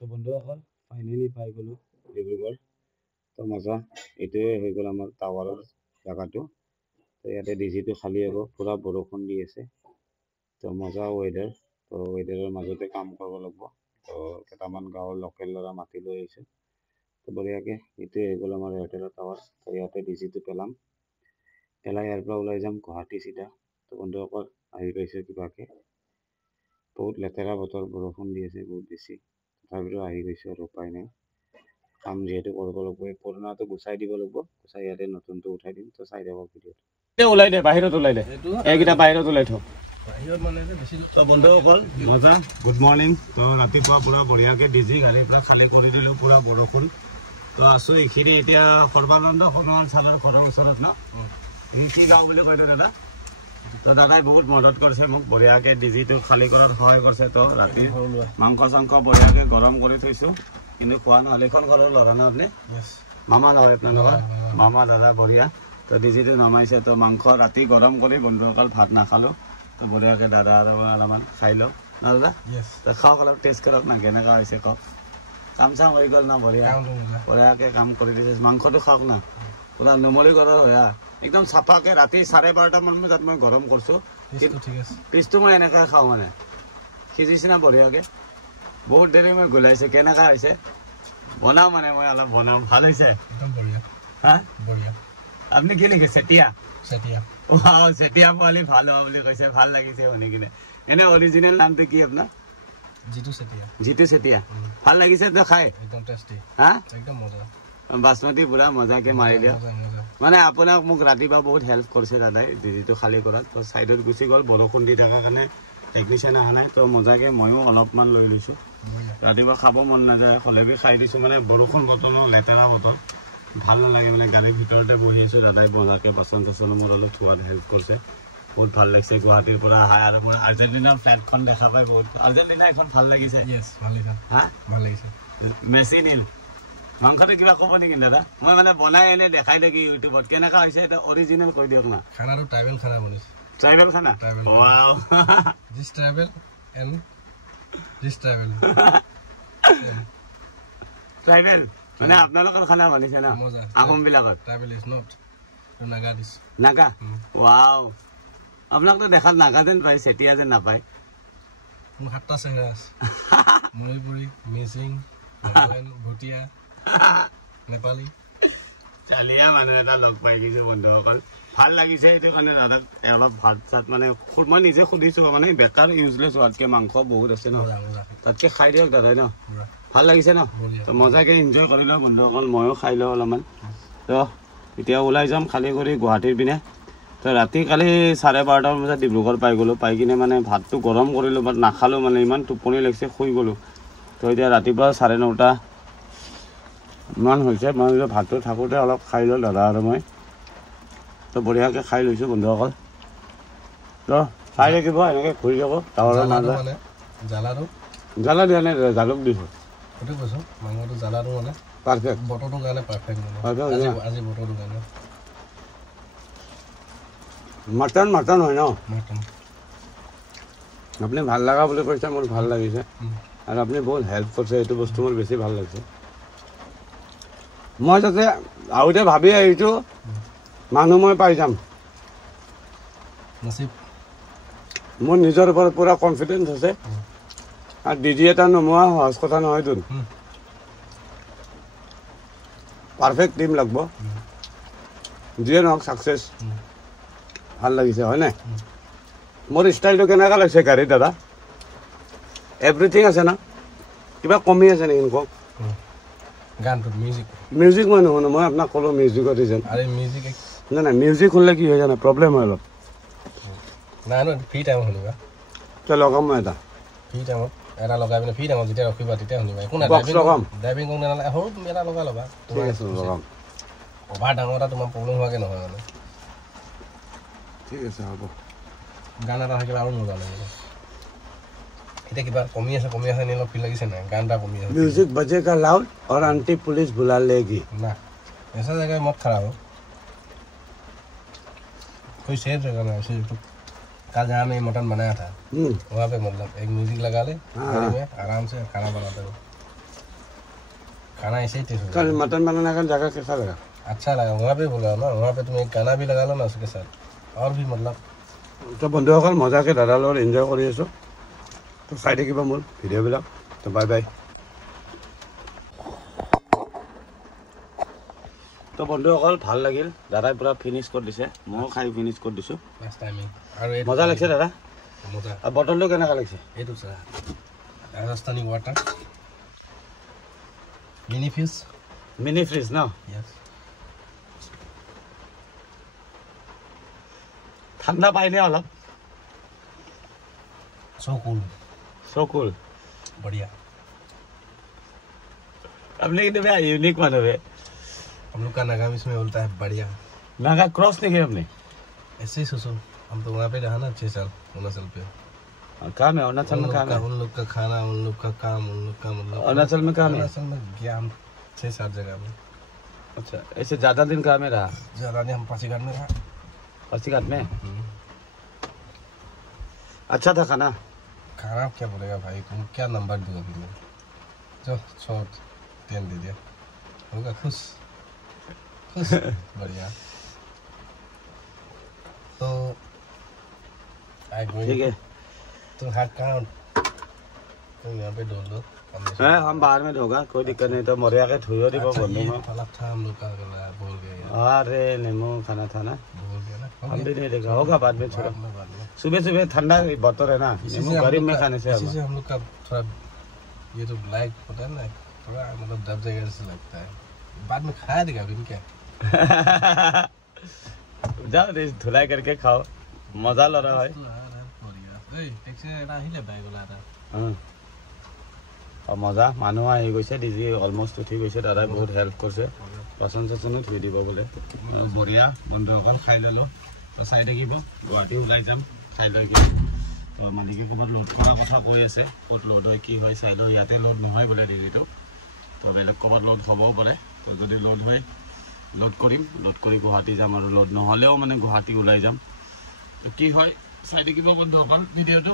তো বন্ধুসকল ফাইনেলি পাই গ'লো ডিব্ৰুগড়। তো মজা, এইটোৱে হৈ গ'ল আমাৰ টাৱাৰৰ জেগাটো। তো ইয়াতে ডিজিটো খালী হ'ব, পূৰা বৰষুণ দি আছে। তো মজা ৱেডাৰ। তো ৱেডাৰৰ মাজতে কাম কৰিব লাগিব। তো কেইটামান গাঁৱৰ লোকেল ল'ৰা মাতি লৈ আহিছোঁ। তো বঢ়িয়াকৈ এইটোৱে হৈ গ'ল আমাৰ এয়াৰটেলৰ টাৱাৰ। তো ইয়াতে ডিজিটো পেলাই ইয়াৰ পৰা ওলাই যাম গুৱাহাটী চিধা। তো বন্ধুসকল আহি পাইছোঁ কিবাকৈ। বহুত লেতেৰা বতৰ, বৰষুণ দি আছে বহুত বেছি, তথাপিতো আহি গৈছোঁ আৰু উপায় নাই। কাম যিহেতু কৰিব লাগিব, এই পুৰণাটো গুচাই দিব লাগিব, গুচাই ইয়াতে নতুনটো উঠাই দিম। তো চাই থাকক ভিডিঅ'টো। ওলাই দে, বাহিৰত ওলাই দে, এইকেইটা বাহিৰত ওলাই থ। তো বন্ধুসকল মজা, গুড মৰ্ণিং। তো ৰাতিপুৱা পূৰা বঢ়িয়াকৈ ডিজি গাড়ীৰ পৰা খালী কৰি দিলোঁ, পূৰা বৰষুণ। তো আছোঁ এইখিনি এতিয়া সৰ্বানন্দ সোণোৱাল চালৰ ঘৰৰ ওচৰত ন, কি গাঁও বুলি কয়তো দাদা? তো দাদাই বহুত মদত কৰিছে মোক, বঢ়িয়াকৈ ডিজিটো খালী কৰাত সহায় কৰিছে। তো ৰাতি মাংস চাংস বঢ়িয়াকৈ গৰম কৰি থৈছোঁ, কিন্তু খোৱা নহ'লে। এইখন ঘৰৰ ল'ৰা ন আপুনি? মামা নহয় আপোনালোকৰ? মামা দাদা বঢ়িয়া। তো ডিজিটো নমাইছে। তো মাংস ৰাতি গৰম কৰি বন্ধুসকল ভাত নাখালোঁ। তো বঢ়িয়াকৈ দাদা আৰু অলপমান খাই লওঁ ন দাদা? তো খাওক, অলপ টেষ্ট কৰক না কেনেকুৱা হৈছে কওক। কাম চাম হৈ গ'ল না? বঢ়িয়া, বঢ়িয়াকৈ কাম কৰি দিছে। মাংসটো খাওক না, পুৰা নুমলী ঘৰৰ হয়, একদম চাফাকৈ। ৰাতি 12:30মান বজাত মই গৰম কৰিছোঁ। পিচটো মই এনেকৈ খাওঁ, মানে সিজিছে না বঢ়িয়াকৈ। বহুত দেৰি মই গোলাইছোঁ, কেনেকুৱা হৈছে বনাওঁ, মানে মই অলপ বনাওঁ। ভাল হৈছে একদম বঢ়িয়া। হা বঢ়িয়া। আপুনি কি লিখে? চেতিয়া? চেতিয়া। চেতিয়া পোৱালি ভাল হোৱা বুলি কৈছে, ভাল লাগিছে শুনি কিনে। এনে অৰিজিনেল নামটো কি আপোনাৰ? জিতু চেতিয়া। জিতু চেতিয়া। ভাল লাগিছে তো খাই? একদম টেষ্টি। হা একদম মজা। বাচমতি পুৰা মজাকৈ মাৰি দিয়ক। মানে আপোনাক মোক ৰাতিপুৱা বহুত হেল্প কৰিছে দাদাই ডিজিটো খালী কৰাত। তো ছাইডত গুচি গ'ল, বৰষুণ দি থকাৰ কাৰণে টেকনিচিয়ান অহা নাই। তো মজাকৈ ময়ো অলপমান লৈ লৈছোঁ। ৰাতিপুৱা খাব মন নাযায়, হ'লেও খাই দিছোঁ। মানে বৰষুণ বতৰ, লেতেৰা বতৰ, ভাল নালাগে। মানে গাড়ীৰ ভিতৰতে বহি আছোঁ, দাদাই মজাকৈ বাচন চাচন মোৰ অলপ ধোৱাত হেল্প কৰিছে। বহুত ভাল লাগিছে। গুৱাহাটীৰ পৰা আহা আৰু মোৰ আৰ্জেণ্টিনাৰ ফ্লাইটখন দেখা পাই বহুত, আৰ্জেণ্টিনা এখন ভাল লাগিছে। ভাল লাগিছে। হা ভাল লাগিছে। মেচি নীল। মাংসটো কিবা ক'ব নেকি দাদা? মই মানে বনাই এনে দেখাই থাকি ইউটিউবত, কেনেকুৱা হৈছে এটা অৰিজিনেল কৈ দিয়ক না। খানাটো ট্ৰাইবেল খানা বনিছে। ট্ৰাইবেল খানা? Wow. This tribal and this tribal. Tribal মানে আপোনালোকৰ খানা বনিছে না? আহোমবিলাকৰ? Tribal is not Naga this. Naga? Wow. আপোনাকতো দেখাত নাগা যেন পায়, চেতিয়া যেন নাপায়। মোৰ 7টা চেহেৰা আছে। মণিপুৰী, মিচিং, ভুটীয়া, নেপালী। চালিয়া মানুহ এটা লগ পাই গৈছোঁ বন্ধুসকল, ভাল লাগিছে। সেইটো কাৰণে দাদাক অলপ ভাত চাত, মানে মই নিজে সুধিছোঁ, মানে বেকাৰ ইউজলেছ হোৱাতকৈ মাংস বহুত আছে ন, তাতকৈ খাই দিয়ক দাদাই ন। ভাল লাগিছে ন? তো মজাকৈ এনজয় কৰি লওঁ বন্ধুসকল, ময়ো খাই লওঁ অলপমান। তো এতিয়া ওলাই যাম খালী কৰি গুৱাহাটীৰ পিনে। তো ৰাতি কালি 12:30মান বজাত ডিব্ৰুগড় পাই গ'লোঁ। পাই কিনে মানে ভাতটো গৰম কৰিলোঁ, বাট নাখালোঁ, মানে ইমান টোপনি লাগিছে, শুই গ'লোঁ। তো এতিয়া ৰাতিপুৱা 9:30 ইমান হৈছে। মই ভাতটো থাকোঁতে অলপ খাই লওঁ দাদা আৰু মই। তো বঢ়িয়াকৈ খাই লৈছোঁ বন্ধুসকল। তো চাই থাকিব, এনেকৈ ঘূৰি যাব টাৱাৰৰ মাজত। জ্বালা দিয়া নাই, জালুক দিছোঁ। সেইটো কৈছোঁ, মাংসটো জ্বালাটো মানে পাৰফেক্ট, বতৰটোৰ কাৰণে পাৰফেক্ট। আজি বতৰটোৰ কাৰণে মাটন হয় ন? মাটন। আপুনি ভাল লগা বুলি কৈছে, মোৰ ভাল লাগিছে। আৰু আপুনি বহুত হেল্প কৰিছে, এইটো বস্তু মোৰ বেছি ভাল লাগিছে। মই যাতে আহোঁতে ভাবি আহিছোঁ মানুহ মই পাই যাম, মোৰ নিজৰ ওপৰত পূৰা কনফিডেঞ্চ আছে। আৰু ডিজি এটা নোমোৱা সহজ কথা নহয়তো। পাৰফেক্ট টিম লাগিব, যিয়ে নহওক ছাকচেছ। ভাল লাগিছে হয় নাই? মোৰ ষ্টাইলটো কেনেকুৱা লাগিছে গাড়ীত দাদা? এভৰিথিং আছে না? কিবা কমি আছে নেকি কওক? গানটোত মিউজিক মই নুশুনো, মই আপোনাক ক'লোঁ মিউজিকত ৰিজন। নাই নাই, মিউজিক শুনিলে কি হয় জানে, প্ৰব্লেম হয় অলপ। নাই নহয়, ফ্ৰী টাইমত শুনিবা। তই লগাম মই এটা ফ্ৰী টাইমত, এটা লগাই পিনে ফ্ৰী টাইমত যেতিয়া ৰখিবা তেতিয়া শুনিবা। একো নাই, ড্ৰাইভিং কৰিব নালাগে, সৰু তুমি এটা লগাই ল'বা। ঠিক আছে লগাম। অভাৰ ডাঙৰ এটা তোমাৰ প্ৰব্লেম হোৱাকৈ নহয় মানে। ঠিক আছে হ'ব। গান এটা থাকিলে আৰু মজা লাগিব। এতিয়া কিবা কমি আছে নি অলপ ফিল লাগিছে নাই? গান এটা কমি আছে। म्यूजिक बजेगा लाउड और आंटी पुलिस बुला लेगी ना, ऐसा जगह मत खड़ा हो। कोई सेफ जगह में ऐसे तो कल जहाँ मैं मटन बनाया था वहाँ पे मतलब एक म्यूजिक लगा ले में आराम से खाना बनाते हो। खाना ऐसे ही टेस्ट कल मटन बनाने का जगह कैसा लगा? अच्छा लगा। वहाँ पे बोला ना, वहाँ पे तुम एक गाना भी लगा लो ना उसके साथ, और भी मतलब তো বন্ধুসকল মজাকৈ দাদাৰ লগত এনজয় কৰি আছোঁ। তো চাই থাকিবা মোৰ ভিডিঅ'বিলাক। তো বাই বাই। তো বন্ধুসকল ভাল লাগিল, দাদাই পুৰা ফিনিছ কৰি দিছে, ময়ো খাই ফিনিছ কৰি দিছোঁ। আৰু মজা লাগিছে দাদা। মজা। আৰু বটলটো কেনেকুৱা লাগিছে? এইটো চা, Rajasthani water mini fridge. Mini fridge ন? ঠাণ্ডা পাইনে অলপ? So cool. So cool. बढ़िया। अपने कितने भैया यूनिक मानो भैया। हम लोग का नागामिस में बोलता है बढ़िया। नागा क्रॉस नहीं किया हमने। ऐसे ही सोचो, हम तो वहाँ पे रहा ना 6 साल अरुणाचल पे। काम है अरुणाचल में, काम है उन लोग का खाना, उन लोग का काम, उन लोग का मतलब अरुणाचल में काम है। अरुणाचल में गया हम 6-7 जगह में। अच्छा, ऐसे ज्यादा दिन काम में रहा? ज्यादा नहीं, हम पासीघाट में रहा। पासीघाट में अच्छा था खाना? खाना क्या बोलेगा भाई, तुम क्या नंबर दो अभी मैं। जो 10 दे दिया, होगा खुश खुश। बढ़िया। तो ठीक है, तो हाथ कहाँ, तो यहाँ पे ढोल दो। हम बाहर में धोगा, कोई दिक्कत नहीं। तो मोरिया के धोयो दी अच्छा, बंदू में फलक था हम लोग का, बोल गए। अरे नींबू खाना था ना, बोल गया ना, हम भी नहीं देखा, होगा बाद में। छोड़ो, सुबह सुबह ठंडा बतर है ना, नींबू गर्मी में खाने से इसी से हम लोग का थोड़ा ये तो ब्लैक होता है ना, थोड़ा मतलब दब जाएगा जैसे लगता है। बाद में खाया देगा अभी क्या। जाओ धुलाई करके खाओ, मजा लो रहा है। মজা মানুহ আহি গৈছে, ডিজি অলমষ্ট উঠি গৈছে, দাদাই বহুত হেল্প কৰিছে, বাচন চাচনো ধুই দিব বোলে। বঢ়িয়া বন্ধুসকল, খাই ল'লোঁ। তো চাই থাকিব, গুৱাহাটী ওলাই যাম খাই লৈ কি। তো মালিকে ক'ৰবাত লোড কৰাৰ কথা কৈ আছে, ক'ত লোড হয় কি হয় চাই লওঁ। ইয়াতে লোড নহয় বোলে ডিজিটো, তো বেলেগ ক'ৰবাত লোড হ'বও পাৰে। তো যদি লোড হয় লোড কৰিম, লোড কৰি গুৱাহাটী যাম, আৰু লোড নহ'লেও মানে গুৱাহাটী ওলাই যাম। তো কি হয় চাই থাকিব বন্ধুসকল ভিডিঅ'টো।